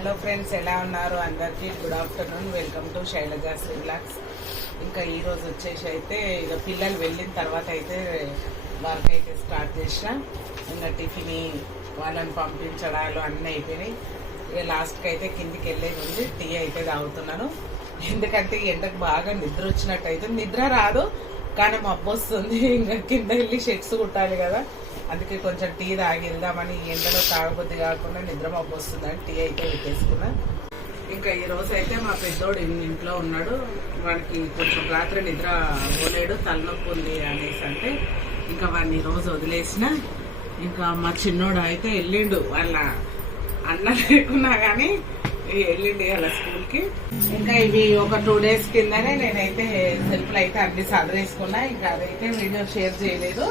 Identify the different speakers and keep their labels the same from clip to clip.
Speaker 1: Hello friends ఎలా ఉన్నారు? అందరికీ good afternoon welcome to Shailaja relax ఇంకా ఈ రోజు వచ్చేసి అయితే ఇక పిల్లలు వెళ్ళిన తర్వాత అయితే వర్క్ అయితే స్టార్ట్ చేసిన. ఇంకా టిఫిన్ వాళ్ళని పంపించడాలు అన్నీ అయిపోయినాయి. ఇక లాస్ట్కి అయితే కిందికి వెళ్ళేది ఉంది. టీ అయితే తాగుతున్నాను. ఎందుకంటే ఎండకు బాగా నిద్ర వచ్చినట్టు అయితే నిద్ర రాదు కానీ మబ్బు వస్తుంది. ఇంకా కింద వెళ్ళి షెట్స్ కుట్టాలి కదా. అందుకే కొంచెం టీ తాగి వెళ్దామని ఎండలో తాగబుద్ధి కాకుండా నిద్ర మబ్బు వస్తుందని టీ అయితే పెట్టేసుకున్నా. ఇంకా ఈ రోజు అయితే మా పెద్దోడు ఇంట్లో ఉన్నాడు. వాడికి కొంచెం రాత్రి నిద్ర పోలేడు తలనొప్పి ఉంది అనేసి అంటే ఇంకా వాడిని ఈ రోజు వదిలేసిన. ఇంకా మా చిన్నోడు అయితే వెళ్ళిండు వాళ్ళ అన్న లేకున్నా కానీ వెళ్ళిండు వాళ్ళ స్కూల్కి. ఇంకా ఇవి ఒక టూ డేస్ కిందనే నేనైతే సెల్ఫ్లు అయితే అన్ని సదరేసుకున్నా. ఇంకా అదైతే వీడియో షేర్ చేయలేదు.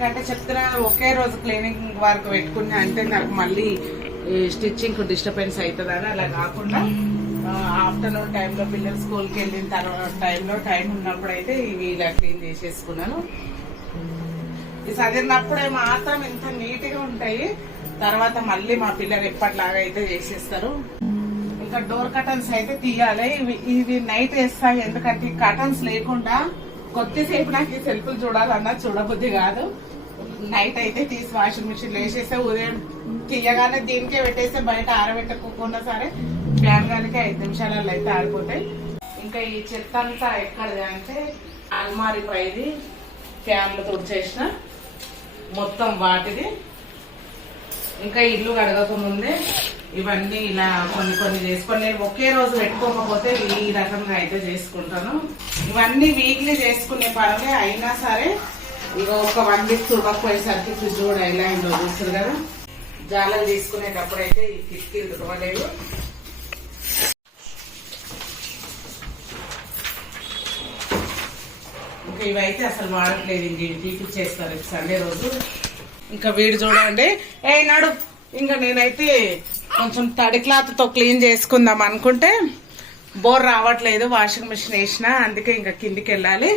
Speaker 1: ఎందుకంటే చెప్తున్నా ఒకే రోజు క్లీనింగ్ వర్క్ పెట్టుకున్నా అంటే నాకు మళ్ళీ స్టిచ్చింగ్ డిస్టర్బెన్స్ అవుతుందని అలా కాకుండా ఆఫ్టర్నూన్ టైంలో పిల్లలు స్కూల్కి వెళ్ళిన తర్వాత టైంలో టైం ఉన్నప్పుడు అయితే ఇవి ఇలా క్లీన్ చేసేసుకున్నాను. ఈ చదివినప్పుడే మాత్రం ఇంత నీట్గా ఉంటాయి. తర్వాత మళ్ళీ మా పిల్లలు ఎప్పటిలాగా అయితే చేసేస్తారు. ఇంకా డోర్ కటన్స్ అయితే తీయాలి. ఇవి ఇవి నైట్ వేస్తాయి. ఎందుకంటే కటన్స్ లేకుండా కొద్దిసేపు నాకు ఈ సెల్ఫ్లు చూడాలన్నా చూడబుద్ధి కాదు. నైట్ అయితే తీసి వాషింగ్ మిషన్ వేసేస్తే ఉదయం తీయగానే దీనికే పెట్టేస్తే బయట ఆరబెట్టకుండా సరే ఫ్యాన్ గానికి ఐదు నిమిషాలలో అయితే ఆరిపోతాయి. ఇంకా ఈ చెత్త అంతా ఎక్కడది అంటే అల్మారి పైది ఫ్యాన్లు తుడిచేసిన. మొత్తం వాటిది. ఇంకా ఇల్లు కడగక ముందే ఇవన్నీ ఇలా కొన్ని కొన్ని చేసుకొని నేను ఒకే రోజు పెట్టుకోకపోతే ఈ రకంగా అయితే చేసుకుంటాను. ఇవన్నీ వీక్లీ చేసుకునే పనులే అయినా సరే ఇక ఒక వన్ వీక్ చూడకపోయేసరికి ఫ్రిడ్జ్ కూడా ఎలా అయిందో చూస్తుంది కదా. జాలలు తీసుకునేటప్పుడు అయితే ఈ కిటికీలు తుడవలేదు ఇంకా ఇవైతే అసలు వాడట్లేదు ఇంక తీపిచ్చేస్తారు. సండే రోజు ఇంకా వీడు చూడండి ఏ నాడు ఇంకా నేనైతే కొంచెం తడి క్లాత్తో క్లీన్ చేసుకుందాం అనుకుంటే బోర్ రావట్లేదు వాషింగ్ మిషన్ వేసిన అందుకే ఇంకా కిందికి వెళ్ళాలి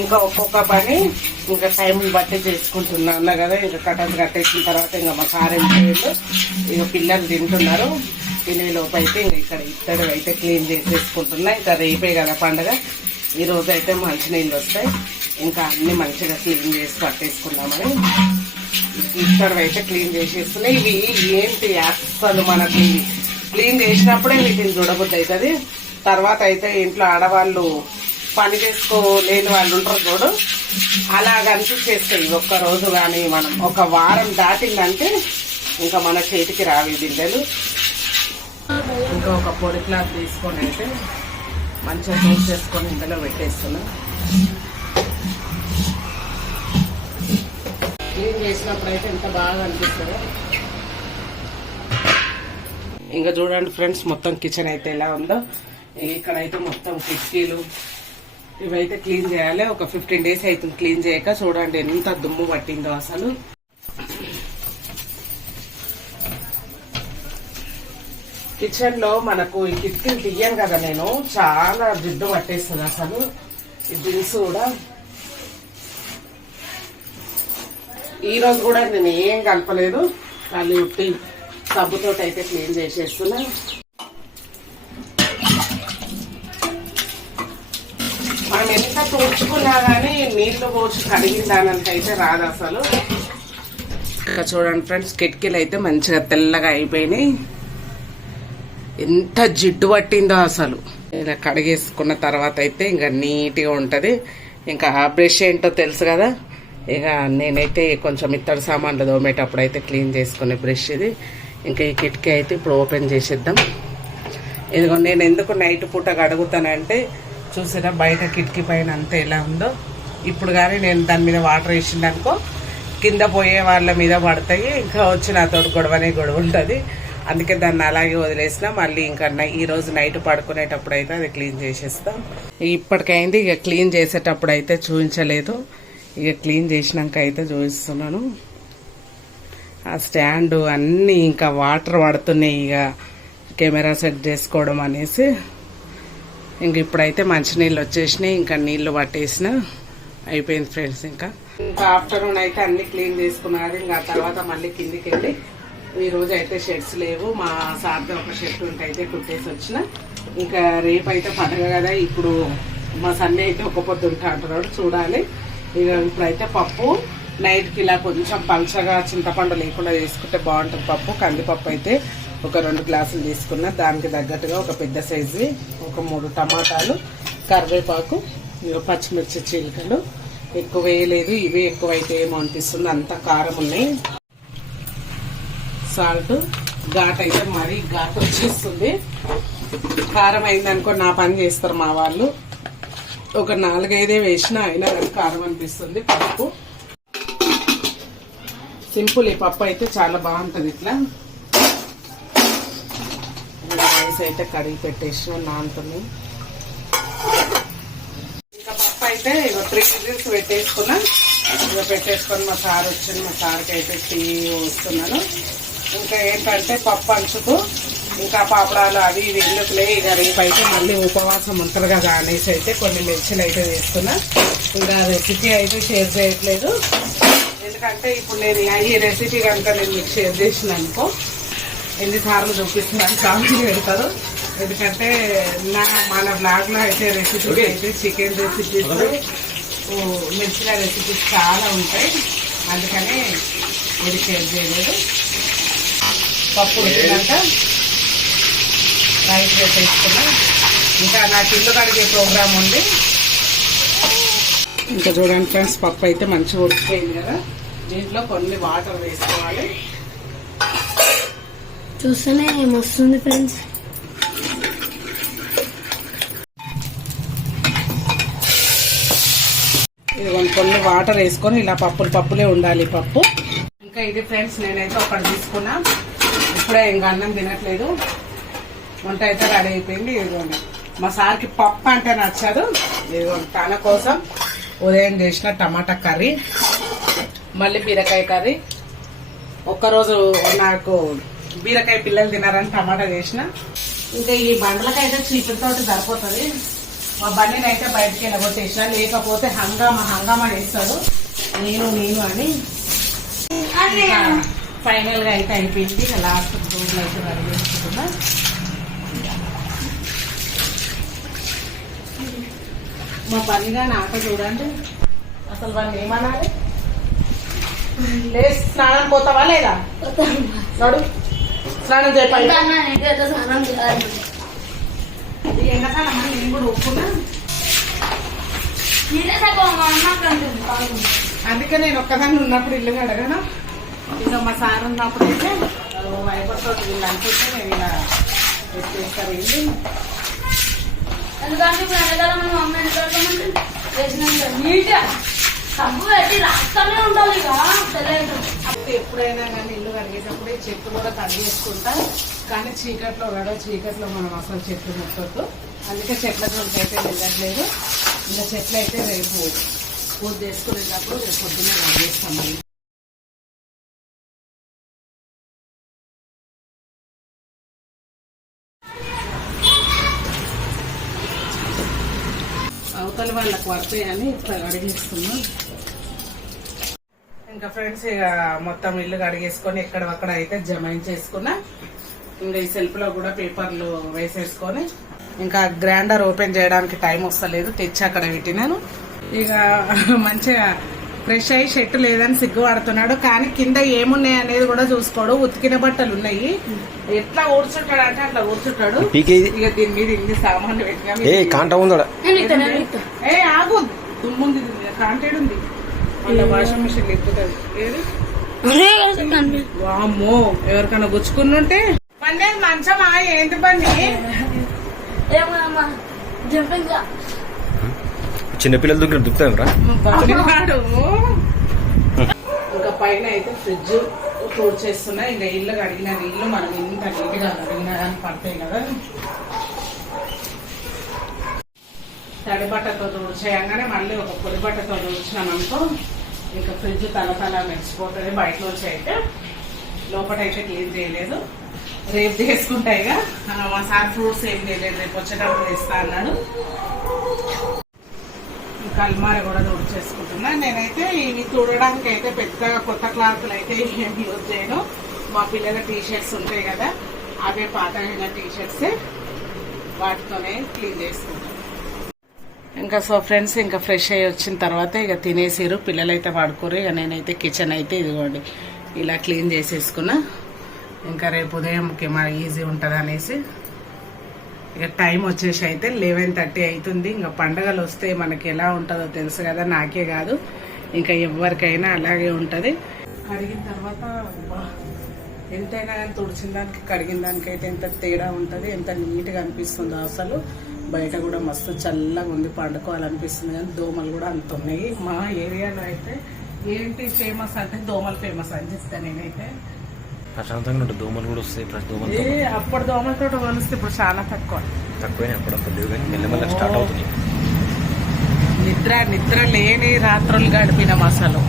Speaker 1: ఇంకా ఒక్కొక్క పని ఇంకా టైం బట్టి చేసుకుంటున్నా. అన్నా కదా ఇంకా కటన్ కట్టేసిన తర్వాత ఇంకా మా కారం చేయలేదు. ఇక పిల్లలు తింటున్నారు. తినే లోపు అయితే ఇంకా ఇక్కడ ఇత్తడి అయితే క్లీన్ చేసేసుకుంటున్నా ఇంకా రేపే కదా పండగ. ఈ రోజు అయితే మంచి నీళ్ళు వస్తాయి. ఇంకా అన్ని మంచిగా క్లీన్ చేసి పట్టేసుకుందామని. ఇత్తడి అయితే క్లీన్ చేసేస్తున్నాయి. ఇవి ఏంటి అస్సలు మనకి క్లీన్ చేసినప్పుడే వీటిని చూడబుద్ధి అవుతుంది. తర్వాత అయితే ఇంట్లో ఆడవాళ్ళు పని చేసుకోలేని వాళ్ళు ఉంటారు చూడు. అలాగ అనిపించేస్తాయి ఒక్క రోజు కానీ మనం ఒక వారం దాటిందంటే ఇంకా మన చేతికి రావి బిందెలు. ఇంకా ఒక పొడి క్లాత్ తీసుకొని అయితే మంచిగా చూసేసుకొని ఇందులో పెట్టేస్తున్నాం. క్లీన్ చేసినప్పుడు అయితే ఎంత బాగా అనిపిస్తుందో. ఇంకా చూడండి ఫ్రెండ్స్ మొత్తం కిచెన్ అయితే ఎలా ఉందో. ఇక్కడైతే మొత్తం కిటికీలు ఇవైతే క్లీన్ చేయాలి. ఒక ఫిఫ్టీన్ డేస్ అవుతుంది క్లీన్ చేయక. చూడండి ఎంత దుమ్ము పట్టిందో అసలు. కిచెన్లో మనకు ఈ కిటికీలు తీయను కదా నేను. చాలా జిడ్డు పట్టేస్తుంది అసలు. ఈ దిల్స్ కూడా. ఈ రోజు కూడా నేను ఏం కలపలేదు. ఖాళీ ఉట్టి సబ్బుతో అయితే క్లీన్ చేసేస్తున్నా. మనం ఎంత తోచుకున్నా కానీ నీళ్ళు పోసి కడిగిన దానికి అయితే రాదు అసలు. ఇంకా చూడండి ఫ్రెండ్స్ కిటికీలు అయితే మంచిగా తెల్లగా అయిపోయినాయి. ఎంత జిడ్డు పట్టిందో అసలు. ఇలా కడిగేసుకున్న తర్వాత అయితే ఇంకా నీట్గా ఉంటుంది. ఇంకా బ్రష్ ఏంటో తెలుసు కదా? ఇక నేనైతే కొంచెం ఇత్తడి సామాన్లు తోమేటప్పుడు అయితే క్లీన్ చేసుకునే బ్రష్ ఇది. ఇంకా ఈ కిటికీ అయితే ఇప్పుడు ఓపెన్ చేసేద్దాం. ఇదిగో నేను ఎందుకు నైట్ పూట కడుగుతానంటే చూసినా బయట కిటికీ పైన అంతా ఎలా ఉందో. ఇప్పుడు కానీ నేను దాని మీద వాటర్ వేసిందనుకో కింద పోయే వాళ్ళ మీద పడతాయి. ఇంకా వచ్చి నాతో గొడవనే గొడవ ఉంటుంది. అందుకే దాన్ని అలాగే వదిలేసిన. మళ్ళీ ఇంకా నై- నైట్ పడుకునేటప్పుడు అయితే అది క్లీన్ చేసేస్తాం. ఇప్పటికైంది ఇక క్లీన్ చేసేటప్పుడు అయితే చూపించలేదు ఇక క్లీన్ చేసినాక అయితే చూపిస్తున్నాను. ఆ స్టాండ్ అన్నీ ఇంకా వాటర్ పడుతున్నాయి ఇక కెమెరా సెట్ చేసుకోవడం అనేసి. ఇంక ఇప్పుడైతే మంచినీళ్ళు వచ్చేసినాయి ఇంకా నీళ్ళు పట్టేసిన అయిపోయింది ఫ్రెండ్స్ ఇంకా. ఇంకా ఆఫ్టర్నూన్ అయితే అన్ని క్లీన్ చేసుకున్నారు ఇంకా తర్వాత మళ్ళీ కిందికి వెళ్ళి ఈ రోజు అయితే షర్ట్స్ లేవు మా సార్ది ఒక షర్ట్ ఉంటే అయితే కుట్టేసి వచ్చిన. ఇంకా రేపు అయితే పండగ కదా ఇప్పుడు మా సన్నీ అయితే ఒక పొద్దు ఉంటా అంటున్నాడు చూడాలి. ఇప్పుడైతే పప్పు నైట్కి ఇలా కొంచెం పంచగా చింతపండు లేకుండా చేసుకుంటే బాగుంటుంది పప్పు. కందిపప్పు అయితే ఒక రెండు గ్లాసులు తీసుకున్నా. దానికి తగ్గట్టుగా ఒక పెద్ద సైజు ఒక మూడు టమాటాలు కరివేపాకు ఇక పచ్చిమిర్చి చీలికలు. ఎక్కువ వేయలేదు ఇవి ఎక్కువ అయితే ఏమో అనిపిస్తుంది. అంత కారం ఉన్నాయి. సాల్ట్ ఘాట్ అయితే మరీ ఘాట్ వచ్చేస్తుంది. కారం అయిందనుకో నా పని చేస్తారు మా వాళ్ళు. ఒక నాలుగైదే వేసినా అయినా కానీ కారం అనిపిస్తుంది పప్పు. సింపుల్ ఈ పప్పు అయితే చాలా బాగుంటుంది ఇట్లా. రైస్ అయితే కడిగి పెట్టేసిన నానుతుంది ఇంకా పప్పు అయితే ఇక త్రీ విజిల్స్ పెట్టేసుకున్నా. ఇక పెట్టేసుకొని మా సార్ వచ్చింది మా సార్కి అయితే టీ వస్తున్నాను ఇంకా ఏంటంటే పప్పు అంచుకు ఇంకా పాపడాలు అవి ఇవి ఎందుకులే ఇక రేపు అయితే మళ్ళీ ఉపవాసం ఉంటారు కదా అనేసి అయితే కొన్ని మిర్చిలు అయితే వేస్తున్నా. ఇంకా రెసిపీ అయితే షేర్ చేయట్లేదు. ఎందుకంటే ఇప్పుడు నేను ఈ రెసిపీ కనుక నేను మీకు షేర్ చేసిన అనుకో ఎన్నిసార్లు చూపిస్తున్నాను కామెంట్ పెడతారు. ఎందుకంటే నా మన బ్లాగ్లో అయితే రెసిపీస్ అయితే చికెన్ రెసిపీస్ మిర్చిల రెసిపీస్ చాలా ఉంటాయి. అందుకని ఇది షేర్ చేయలేదు. పప్పు ఉడికినాక రైస్ వేసేసుకున్నా ఇంకా నాకు ఇల్లు కడిగే ప్రోగ్రామ్ ఉంది. ఇంకా చూడండి ఫ్రెండ్స్ పప్పు అయితే మంచిగా ఉడికిపోయింది కదా. దీంట్లో కొన్ని వాటర్ వేసుకోవాలి.
Speaker 2: చూస్తేనే ఏమొస్తుంది ఫ్రెండ్స్?
Speaker 1: ఇది కొన్ని కొన్ని వాటర్ వేసుకొని ఇలా పప్పులు పప్పులే ఉండాలి పప్పు. ఇంకా ఇది ఫ్రెండ్స్ నేనైతే ఒకటి తీసుకున్నా. ఇప్పుడే ఇంకా అన్నం తినట్లేదు. వంట అయితే రెడీ అయిపోయింది ఇదిగోండి. మా సార్కి పప్పు అంటే నచ్చదు ఇదిగోండి తన కోసం ఉదయం చేసిన టమాటా కర్రీ మళ్ళీ బీరకాయ కర్రీ. ఒక్కరోజు నాకు బీరకాయ పిల్లలు తినారని టమాటా చేసిన. ఇంకా ఈ బండ్లకైతే చీపులతో సరిపోతుంది. మా బండిని అయితే బయటకి వెళ్ళగొట్టేసిన. లేకపోతే హంగామా హంగామా చేస్తాడు. నేను నేను అని. ఫైనల్గా అయితే అయిపోయింది. లాస్ట్ రోజులు అయితే రెడీ చేసుకుంటున్నా. మా పనిగా నాట చూడండి. అసలు వాళ్ళు ఏమనాలి? లేచి స్నానం పోతావా లేదా? నడు. స్నానం
Speaker 2: స్నానం చేయాలి
Speaker 1: ఎండాకాలం నేను కూడా ఒప్పుకున్నా. అందుకే నేను ఒక్కదాన్ని ఉన్నప్పుడు ఇల్లు కడగను. ఇంకా మా సార్ ఉన్నప్పుడు అయితే వైపర్తో వీళ్ళు అనుకుంటే నేను ఇలా వచ్చేస్తారు ఇల్లు.
Speaker 2: ఎందుకంటే ఇప్పుడు ఎండాకాలం మనం అమ్మ ఎండాకాలం వేసినాం నీట్గా. సబ్బు పెట్టి రాస్తూనే ఉండాలి ఇక తెలియదు
Speaker 1: ఎప్పుడైనా కానీ ఇల్లు కడిగేటప్పుడే చెట్లు కూడా కట్ కానీ చీకట్లో కూడా చీకట్లో మనం అసలు చెట్లు ముట్టొద్దు. అందుకే చెట్ల జోలికి అయితే వెళ్ళట్లేదు. ఇంకా చెట్లు అయితే రేపు పూజ చేసుకునేటప్పుడు రేపు పొద్దున్నే కట్ వాళ్ళకు పడతాయి ఇట్లా కడిగేసుకున్నాం ఇంకా ఫ్రెండ్స్ ఇక మొత్తం ఇల్లు కడిగేసుకొని ఎక్కడక్కడ అయితే జమాయించేసుకున్నా ఇంకా ఈ సెల్ఫ్లో కూడా పేపర్లు వేసేసుకొని ఇంకా గ్రైండర్ ఓపెన్ చేయడానికి టైం వస్తలేదు. తెచ్చి అక్కడ పెట్టినాను. ఇక మంచిగా ఫ్రెష్ అయ్యి షర్ట్ లేదని సిగ్గుపడుతున్నాడు. కానీ కింద ఏమున్నాయి అనేది కూడా చూసుకోడు. ఉతికిన బట్టలు ఉన్నాయి. ఎట్లా ఊడ్చుంటాడు అంటే అట్లా ఊడ్చుంటాడు.
Speaker 3: పీకేది
Speaker 1: ఇక దీని మీద ఇన్ని సామాన్లు పెట్టినా
Speaker 3: ఏ
Speaker 1: ఆగు. దుమ్ముంది కాంటెడ్ ఉంది. మళ్ళీ వాషింగ్ మిషన్ ఎక్కుతుంది. ఏది? వామ్మో ఎవరికైనా గుచ్చుకున్నుంటే? బండి మంచమా? ఏంటి బండి?
Speaker 2: ఏమమ్మా జంపింగ్
Speaker 3: చిన్నపిల్లల దగ్గర దుక్కుతాం రా
Speaker 1: ఇంకా పైన అయితే ఫ్రిడ్జ్ క్లోజ్ చేస్తున్నా. ఇంకా ఇల్లు కడిగిన ఇల్లు మనం ఇంత నీట్గా కడిగినా కానీ పడతాయి కదా. తడి బట్టతో తుడిచేయంగానే మళ్ళీ ఒక పొడి బట్టతో తుడిచినాం అనుకో ఇంకా ఫ్రిడ్జ్ తల తల మెరిచిపోతుంది బయట నుంచి అయితే లోపల అయితే క్లీన్ చేయలేదు. రేపు చేసుకుంటాయిగా మా సార్ ఫ్రూట్స్ ఏం చేయలేదు. రేపు వచ్చేటప్పుడు తెస్తా అన్నాడు. అల్మార కూడా తుడిచేసుకుంటున్నా నేనైతే ఇవి చూడడానికి అయితే పెద్దగా కొత్త క్లాత్లు అయితే ఏం యూజ్ చేయను. మా పిల్లల టీ షర్ట్స్ ఉంటాయి కదా అవే పాతమైన టీ షర్ట్స్ వాటితోనే క్లీన్ చేసుకుంటాను. ఇంకా సో ఫ్రెండ్స్ ఇంకా ఫ్రెష్ అయ్యి వచ్చిన తర్వాత ఇక తినేసిరు పిల్లలైతే పడుకోరు. ఇక నేనైతే కిచెన్ అయితే ఇదిగోండి ఇలా క్లీన్ చేసేసుకున్నా. ఇంకా రేపు ఉదయంకి మా ఈజీ ఉంటుంది అనేసి ఇక టైం వచ్చేసి అయితే లెవెన్ థర్టీ అవుతుంది. ఇంకా పండగలు వస్తే మనకి ఎలా ఉంటుందో తెలుసు కదా నాకే కాదు. ఇంకా ఎవరికైనా అలాగే ఉంటుంది. కడిగిన తర్వాత ఎంతైనా కానీ తుడిచిన దానికి కడిగిన దానికైతే ఎంత తేడా ఉంటుంది ఎంత నీట్గా అనిపిస్తుందో అసలు. బయట కూడా మస్తు చల్లగా ఉంది పండుకోవాలనిపిస్తుంది కానీ దోమలు కూడా అంత ఉన్నాయి. మా ఏరియాలో అయితే ఏంటి ఫేమస్ అంటే దోమలు ఫేమస్ అని చెప్తాను నేనైతే.
Speaker 3: ప్రశాంతంగా ఉంటుంది. దోమలు కూడా వస్తాయి. దోమలు
Speaker 1: ఏ అప్పటి దోమలతో పోలిస్తే ఇప్పుడు చాలా తక్కువ.
Speaker 3: తక్కువైనా అప్పుడప్పుడు లేవు కానీ మెల్లమెల్ల స్టార్ట్ అవుతుంది
Speaker 1: నిద్ర నిద్ర లేని రాత్రులు గడిపినాం అసలు